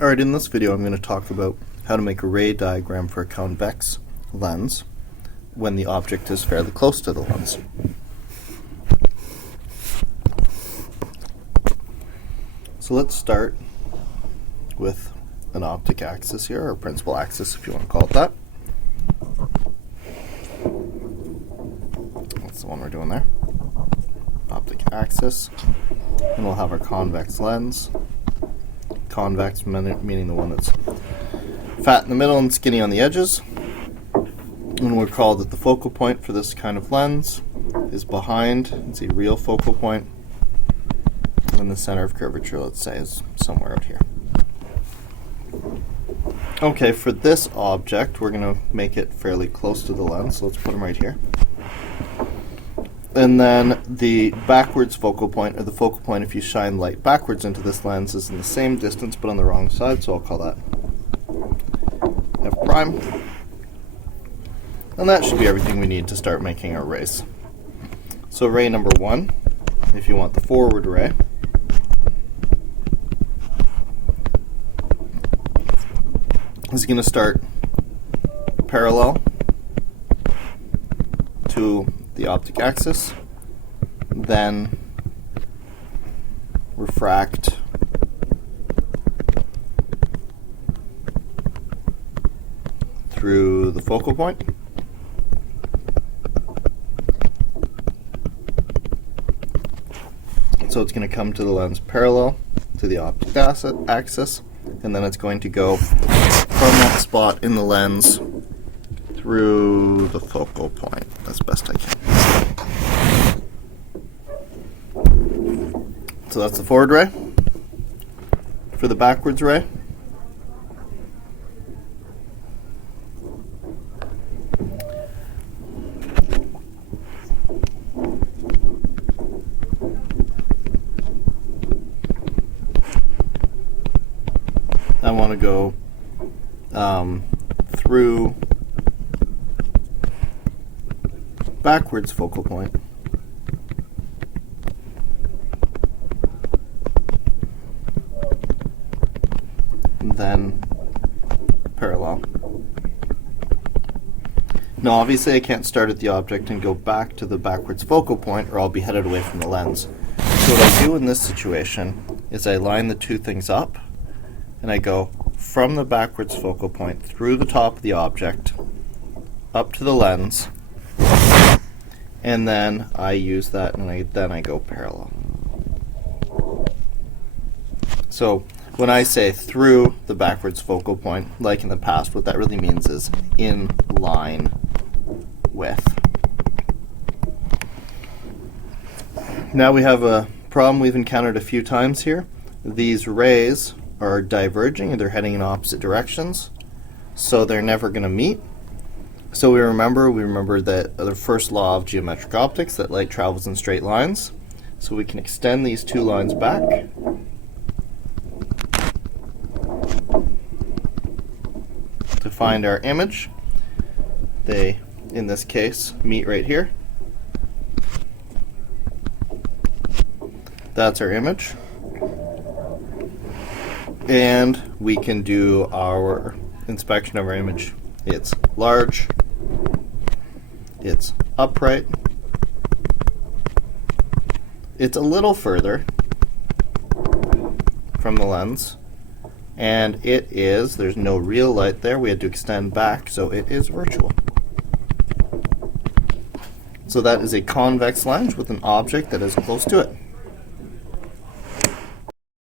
Alright, in this video I'm going to talk about how to make a ray diagram for a convex lens when the object is fairly close to the lens. So let's start with an optic axis here, or principal axis if you want to call it that. That's the one we're doing there. Optic axis. And we'll have our convex lens. Convex meaning the one that's fat in the middle and skinny on the edges. And we'll call that the focal point for this kind of lens is behind. It's a real focal point. And the center of curvature, let's say, is somewhere out here. Okay, for this object, we're going to make it fairly close to the lens, so let's put them right here. And then the backwards focal point, or the focal point if you shine light backwards into this lens, is in the same distance but on the wrong side, so I'll call that F prime. And that should be everything we need to start making our rays. So ray number 1, if you want the forward ray, is going to start parallel to the optic axis, then refract through the focal point, so it's going to come to the lens parallel to the optic axis, and then it's going to go from that spot in the lens through the focal point as best I can. So that's the forward ray. For the backwards ray, I want to go through backwards focal point, and then parallel. Now obviously I can't start at the object and go back to the backwards focal point, or I'll be headed away from the lens. So what I do in this situation is I line the two things up, and I go from the backwards focal point through the top of the object up to the lens, and then I use that, and then I go parallel. So when I say through the backwards focal point, like in the past, what that really means is in line with. Now we have a problem we've encountered a few times here. These rays are diverging, and they're heading in opposite directions, so they're never going to meet. So we remember that the first law of geometric optics, that light travels in straight lines. So we can extend these two lines back to find our image. They, in this case, meet right here. That's our image. And we can do our inspection of our image. It's large, it's upright, it's a little further from the lens, and there's no real light there, we had to extend back, so it is virtual. So that is a convex lens with an object that is close to it.